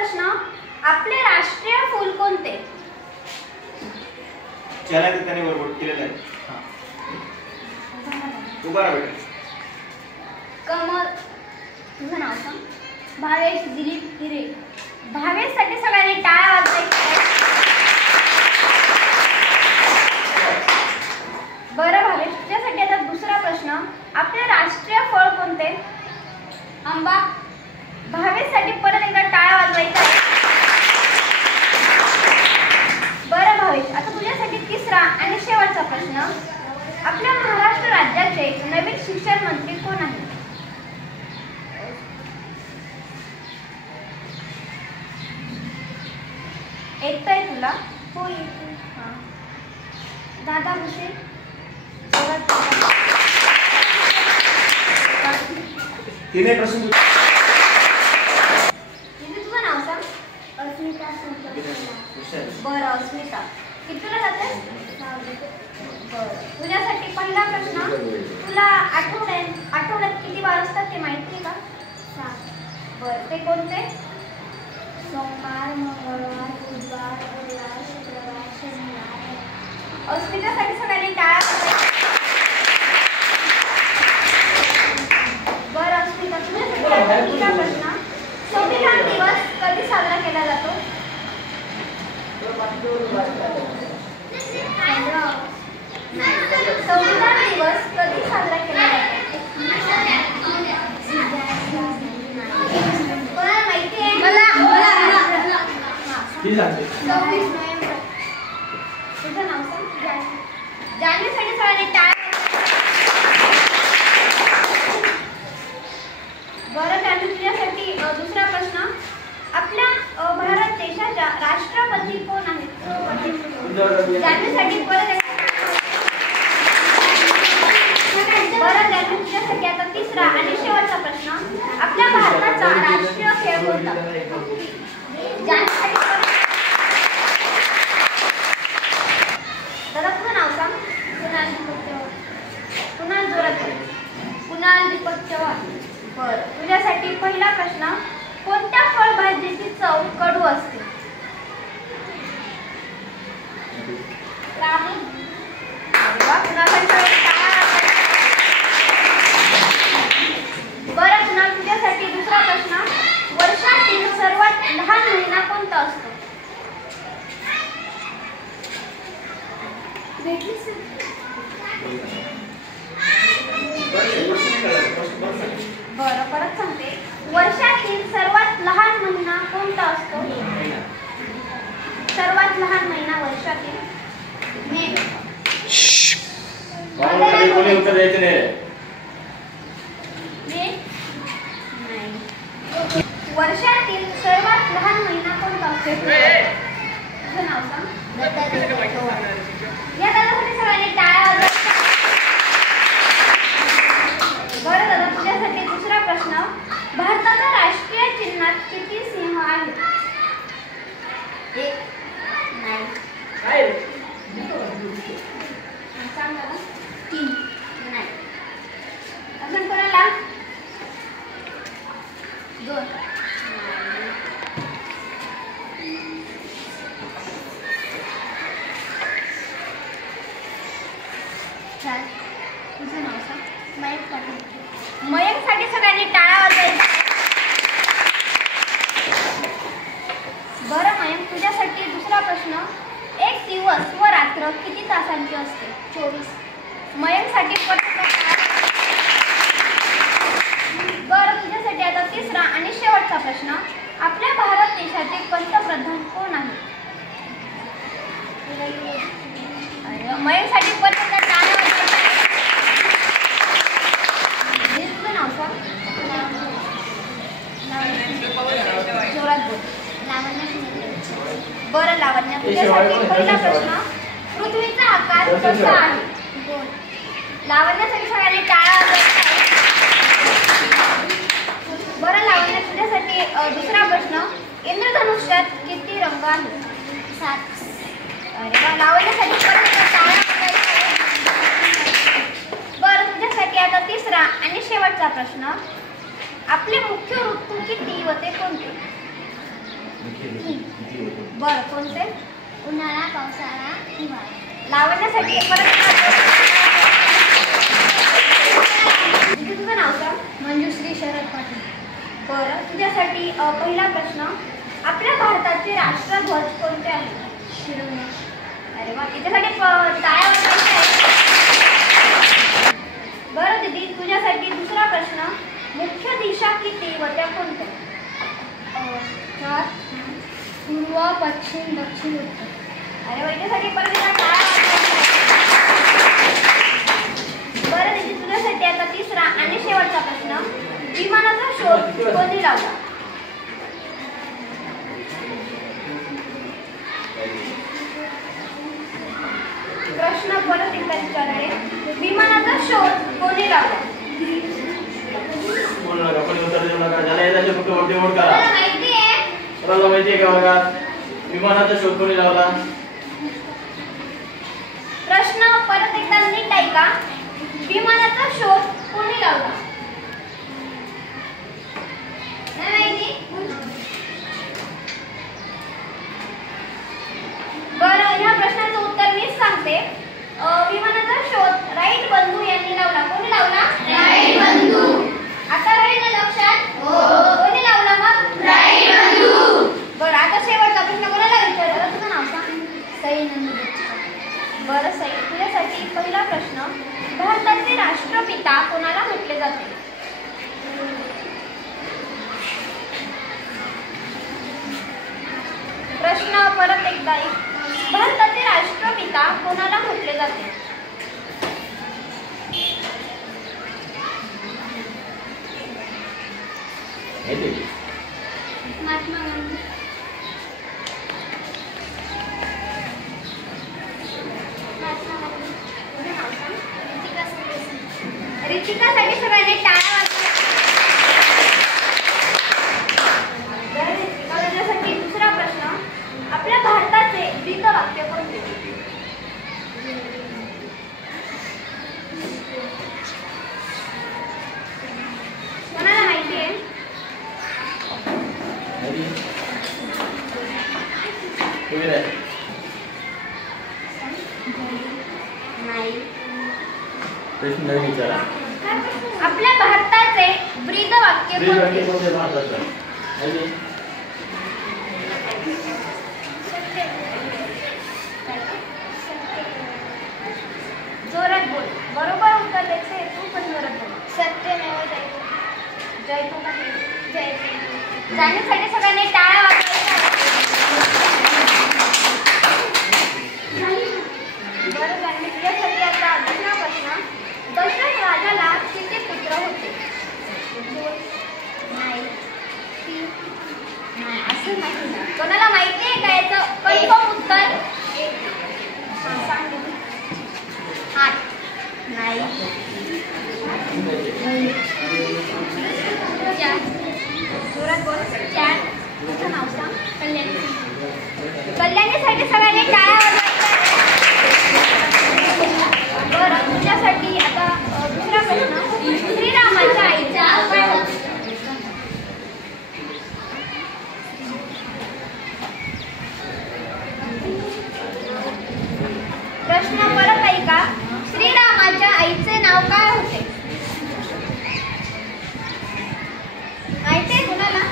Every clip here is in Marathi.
प्रश्न, आपले राष्ट्रीय फूल कोणते? त्याला त्याने बरोबर केलेलं आहे. उभा राहा बेटा. कमल. तुझं नाव सांग. भावेश दिलीप हिरे. भावेशसाठी सगळ्यांनी टाळ्या वाजवायच्या. बरं भावेश, तुझ्यासाठी आता दुसरा प्रश्न, आपले राष्ट्रीय फळ कोणते? आंबा. भावेशसाठी परत एकदा टाळ्या वाजवायच्या. बरं भावेश, आता तुझ्यासाठी तिसरा आणि शेवटचा प्रश्न, आपल्या महाराष्ट्र राज्याचे नवीन शिक्षण मंत्री कोण आहेत? येतंय तुला? हो येते. दादा भुसे. तिने प्रश्न. तुझं नाव सांग. अस्मिता. बरं अस्मिता, कितीला जाते? बरं, तुझ्यासाठी पहिला प्रश्न, तुला आठवड्यात किती वार असतात ते माहिती आहे का? 7. बरं, ते कोणते? सोमवार, मंगळवार, बुधवार, गुरुवार, शुक्रवार, शनिवार. अस्मितासाठी सगळ्यांनी टाळ्या वाजवायच्या. बरं अस्मिता, तुझ्यासाठी दुसरा प्रश्न, संविधान दिवस कधी साजरा केला जातो? संविधान दिवस कधी साजरा केला जातो? कोणाला माहिती आहे? 26 नोव्हेंबर. तुझं नाव सांग. जान्हवीसाठी सगळ्यांनी टाळ्या. बरं जान्हवी, तुझ्यासाठी दुसरा प्रश्न, आपल्या भारत देशाच्या राष्ट्रपती कोण आहेत? जान्हवीसाठी परत. बरं जान्हवी, तुझ्यासाठी आता तिसरा आणि शेवटचा प्रश्न, आपल्या भारताचा राष्ट्रीय खेळ कोणता? जान्हवीसाठी दादा तुझं नाव सांग. कुणाल दीपक चव्हाण. कुणाल जोरात. कुणाल दीपक चव्हाण. बरं, तुझ्यासाठी पहिला प्रश्न, कोणत्या फळभाजीची चव कडू असते? बरं कुणाल, तुझ्यासाठी दुसरा प्रश्न, वर्षातील सर्वात लहान महिना कोणता असतो? बरं परत सांगते, वर्षातील सर्वात लहान महिना कोणता असतो? सर्वात लहान महिना वर्षातील मे. उत्तर द्यायचं नाही. वर्षातील सर्वात लहान महिना कोणता असतो? तुझं नाव सांग. या दादासाठी सगळ्यांनी टाळ्या वाजवायच्या. बरं दादा, तुझ्यासाठी दुसरा प्रश्न, भारताच्या राष्ट्रीय चिन्हात किती सिंह आहेत? 1. नाही. सांग दादा. 3. नाही. अजून कोणाला? 2. चाल. तुझं नाव सांग. मयंक पाटील. मयंकसाठी सगळ्यांनी टाळ्या वाजवायच्या. बरं मयंक, तुझ्यासाठी दुसरा प्रश्न, एक दिवस व रात्र किती तासांची असते? 24. मयंकसाठी बरं, तुझ्यासाठी आता तिसरा आणि शेवटचा प्रश्न, आपल्या भारत देशाचे पंतप्रधान कोण आहे? मयंकसाठी पंतप्रधान टाळ्या वाजवायच्या. तुझं नाव सांग. जोरात बोल. बरं लावण्य, तुझ्यासाठी पहिला प्रश्न, पृथ्वीचा आकार कसा आहे? बोल. लावण्यासाठी सगळ्यांनी टाळ्या वाजवायच्या. बरं लावण्य, तुझ्यासाठी दुसरा प्रश्न, इंद्रधनुष्यात किती रंग आहेत? 7. अरे वा, लावण्यासाठी परत टाळ्या वाजवायच्या. बरं, तुझ्यासाठी आता तिसरा आणि शेवटचा प्रश्न, आपले मुख्य ऋतू किती व ते कोणते? बरं, कोणते? उन्हाळा, पावसाळा, हिवाळा. लावण्यासाठी परत तुझं नाव सांग. मंजुश्री शरद पाटील. बरं, तुझ्यासाठी पहिला प्रश्न. आपल्या भारताचे राष्ट्रध्वज कोणते आहे? शिरोमणी. अरे वा, याच्यासाठी टाळ्या वाजवायच्या आहेत. बरं दीदी, तुझ्यासाठी दुसरा प्रश्न. मुख्य दिशा किती व त्या कोणत्या? 4. पूर्व, पश्चिम, दक्षिण, उत्तर. अरे वा, याच्यासाठी परत एकदा टाळ्या वाजवायच्या. बरं दीदी, तुझ्यासाठी आता तिसरा आणि शेवटचा प्रश्न. विमानाचा शोध कोणी लावला? प्रश्न परत एकदा विचारले. विमानाचा शोध कोणी लावला? बोलू नका, कोणी उत्तर देऊ नका. ज्याला येत असेल फक्त वरती बोट करा. मला माहिती आहे. कोणाला माहिती आहे का बघा? विमानाचा शोध कोणी लावला? प्रश्न परत एकदा नीट ऐका. विमानाचा शोध कोणी लावला? नाही माहिती? बरं, ह्या प्रश्नाचं उत्तर मीच सांगते. विमानाचा शोध राईट बंधू यांनी लावला. कोणी लावला? राईट बंधू. आता राहील ना लक्षात? कोणी लावला मग? राईट बंधू. बरं, आता शेवटचा प्रश्न कोणाला विचारला? तुझं नाव सांग. सई नंदू. बरं सई, तुझ्यासाठी पहिला प्रश्न. भारताचे राष्ट्रपिता कोणाला म्हटले जाते? प्रश्न परत एकदा ऐक. भारताचे राष्ट्रपिता कोणाला म्हटले जाते? महात्मा गांधी. रिचिकासाठी सगळ्यांनी टाळ्या वाजवा. तुझ्यासाठी दुसरा प्रश्न. आपल्या भारताचे ब्रीदवाक्य कोणते? कोणाला माहिती आहे? नाही. प्रश्न नाही विचारा. आपल्या भारताचे ब्रीदवाक्य कोणते? कोणते भारताचं? जोरात बोल. बरोबर उत्तर द्यायचे. तू पण जोरात बोल. सत्यमेव जयते. जयतू का? जयतू. जाण्यासाठी सगळ्यांनी टाळ्या वाजवायच्या. बरं झालं. तुझ्यासाठी आता दुसरा प्रश्न. दशरथ राजाला किती पुत्र होते? नाही. नाही, असं नाही. कोणाला माहिती आहे का याचं कन्फर्म उत्तर? सांग. 8. नाही. 4. जोरात बोल. 4. तुझं नाव सांग. कल्याणी. कल्याणीसाठी सगळ्यांनी टाळ्या वाजवायच्या. बरं, तुझ्यासाठी आता दुसरा प्रश्न. श्रीरामाच्या आईचा काय होते? प्रश्न परत ऐका. श्रीरामाच्या आईचे नाव काय होते? माहिती आहे कुणाला?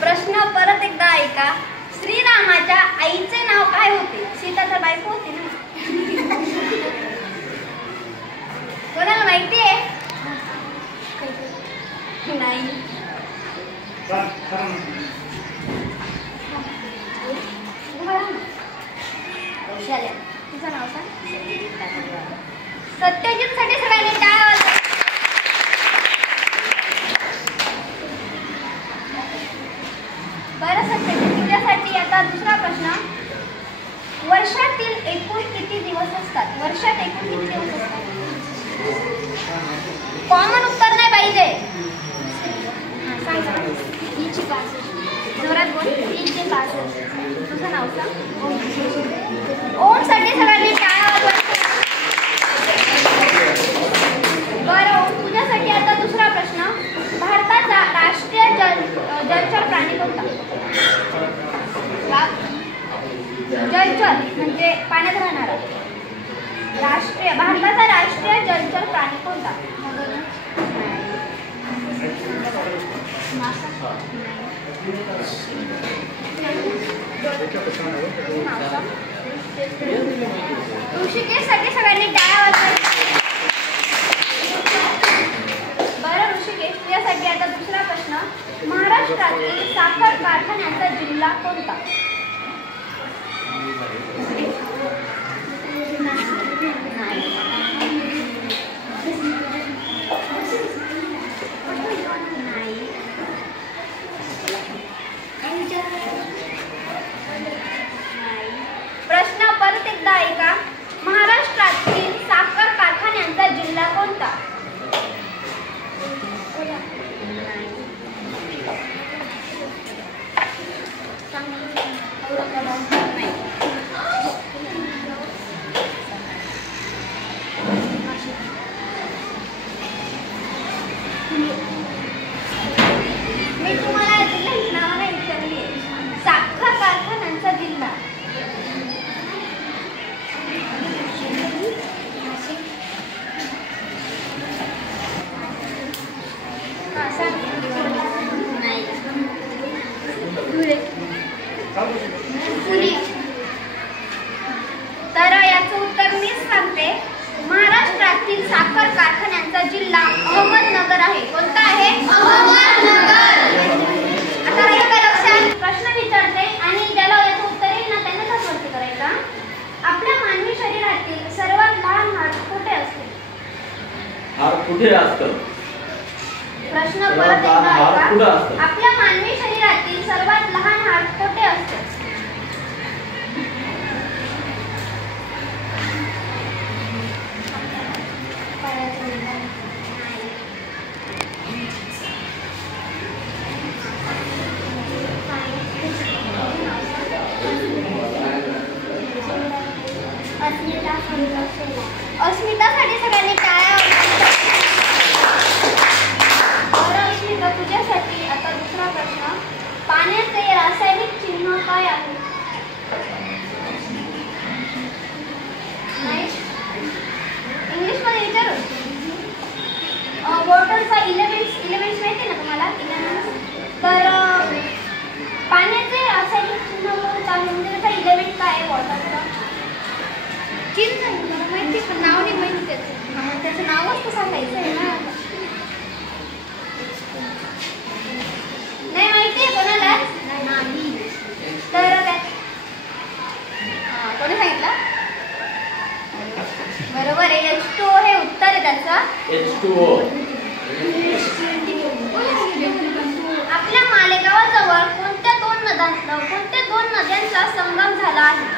प्रश्न परत एकदा ऐका. श्रीरामाच्या आईचे नाव काय होते? सीता तर बायको होती ना. कोणाला माहिती आहे? नाही. तुझं नाव सांग. सत्यजित साठी सगळ्यांनी टाळ्या वाजवा. बरं सत्यजित, तुझ्यासाठी आता दुसरा प्रश्न. वर्षातील एकूण किती दिवस असतात? वर्षात एकूण किती दिवस असतात? कॉमन उत्तर नाही पाहिजे. जोरात बोल. 365. तुझं नाव सांग. ओम साठी सगळ्यांनी टाळ्या वाजवायच्या. भारताचा राष्ट्रीय जलचर प्राणी कोणता? ऋषिकेशसाठी सगळ्यांनी टाळ्या वाजवायच्या. बरं ऋषिकेश, तुझ्यासाठी आता दुसरा प्रश्न. महाराष्ट्रातील साखर कारखान्यांचा जिल्हा कोणता? प्रश्न परत एकदा ऐका. महाराष्ट्रातील साखर कारखान्यांचा जिल्हा कोणता? मी तुम्हाला नाव नाही विचारली. साखर कारखान्यांचा जिल्हा तर याचं उत्तर मीच सांगते. महाराष्ट्रातील साखर कारखान्यांचा जिल्हा अहमदनगर आहे. कोणता आहे? अहमदनगर. आता हे काय लक्षात? प्रश्न विचारते आणि ज्याला याचं उत्तर येईल ना त्यांना कसं करायचा. आपल्या मानवी शरीरातील सर्वात लहान हाड कुठे असते? हाड कुठे असतं? प्रश्न परत एकदा ऐका. आपल्या मानवी शरीरातील सर्वात लहान हाड कुठे असते? अस्मितासाठी सगळ्यांनी टाळ्या. अस्मिता, तुझ्यासाठी आता दुसरा प्रश्न. पाण्याचे रासायनिक चिन्ह काय आहे? इंग्लिश मध्ये विचारू. वॉटरचा इलेमेंट्स माहिती ना तुम्हाला? तर पाण्याचे रासायनिक चिन्ह कोणतं आहे? म्हणजे त्याचा इलेमेंट काय आहे वॉटरचं? चिन्ह मला माहिती पण नाव नाही माहिती त्याचं. त्याचं नावच तर सांगायचं आहे ना. नाही माहिती आहे कोणाला? तर कोणी सांगितलं? बरोबर आहे. H2O हे उत्तर आहे त्याचं. H2O. आपल्या मालेगावाजवळ कोणत्या दोन नद्यांचा संगम झाला आहे?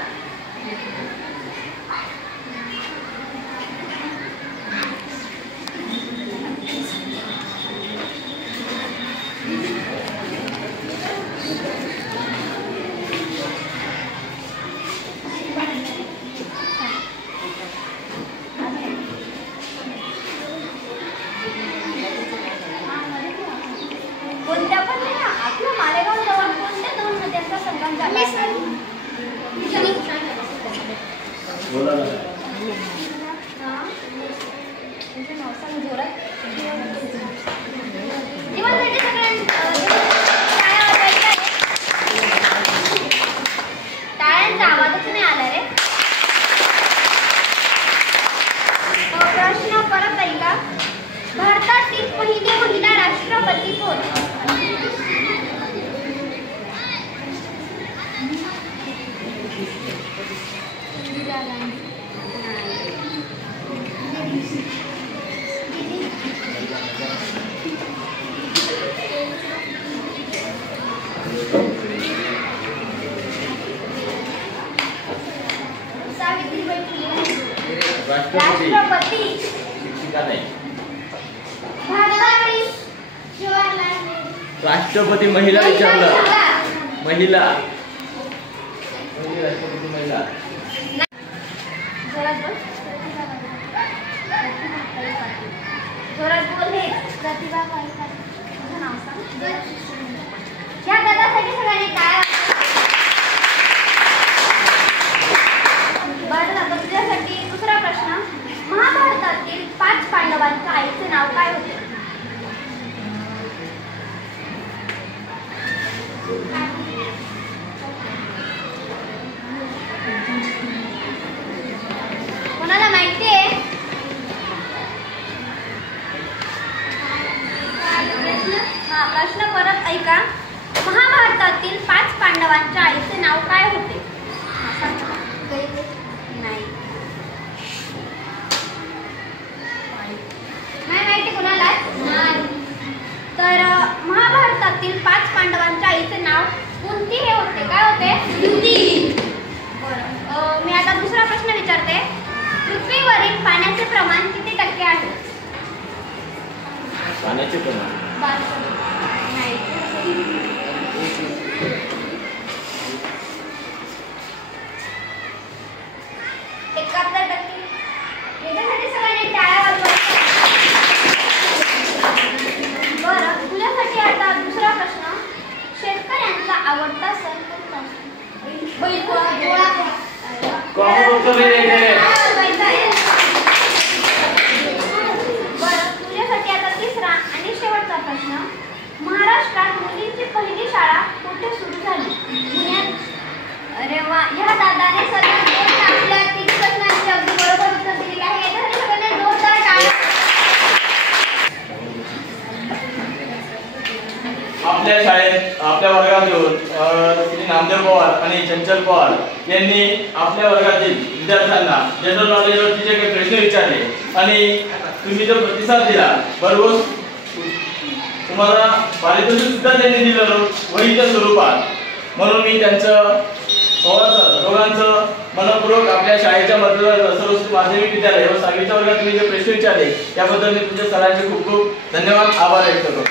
कोणत्या पण नाही. आपल्या मालेगाव जवळ कोणत्या दोन नद्यांचा संगम झाला आहे? टाळ्यांचा आवाजच नाही आला रे. प्रश्न परत ऐका. भारतातील पहिली महिला राष्ट्रपती कोण? सावित्रीबाई फुले. राष्ट्रपती. शिक्षिका नाही. भारतातील राष्ट्रपती महिला विचारलं. महिला. राष्ट्रपती महिला. जोरात बोल. हे प्रतिभा पाटील. तुझं नाव सांग. ह्या दादासाठी सगळ्यांनी टाळ्या. बरं आता तुझ्यासाठी दुसरा प्रश्न. कुंती हे होते, काय होते? युधी. बरं, मी आता दुसरा प्रश्न विचारते. पृथ्वीवरील पाण्याचे प्रमाण किती टक्के आहे? पाण्याचे प्रमाण नाही. 71%. याच्यासाठी सगळ्यांनी टाळ्या वाजवायच्या. बरं, तुझ्यासाठी आता दुसरा प्रश्न. शेतकऱ्यांचा आवडता सण कोणता? बैलपोळा. बरं, तुझ्यासाठी आता तिसरा आणि शेवटचा प्रश्न. महाराष्ट्रात मुलींची पहिली शाळा कुठे सुरू झाली? पुण्यात. अरे वा, ह्या दादाने सगळ्यांनी आपल्या 3 प्रश्नांची अगदी बरोबर उत्तर दिलेले आहे. याच्यासाठी सगळ्यांनी जोरदार टाळ्या. आपल्या शाळेत आपल्या वर्गातून श्री नामदेव पवार आणि चंचल पवार यांनी आपल्या वर्गातील विद्यार्थ्यांना जनरल नॉलेजवरती जे काही प्रश्न विचारले आणि तुम्ही जो प्रतिसाद दिला बरोबर, तुम्हाला पारितोषिक सुद्धा त्यांनी दिलं वहीच्या स्वरूपात. म्हणून मी त्यांचं पवार दोघांचं मनपूर्वक आपल्या शाळेच्या सर्वोच्च माध्यमिक विद्यालय व 6वीच्या वर्गात तुम्ही जे प्रश्न विचारले त्याबद्दल मी तुमच्या सरांचे खूप खूप धन्यवाद, आभार व्यक्त करतो.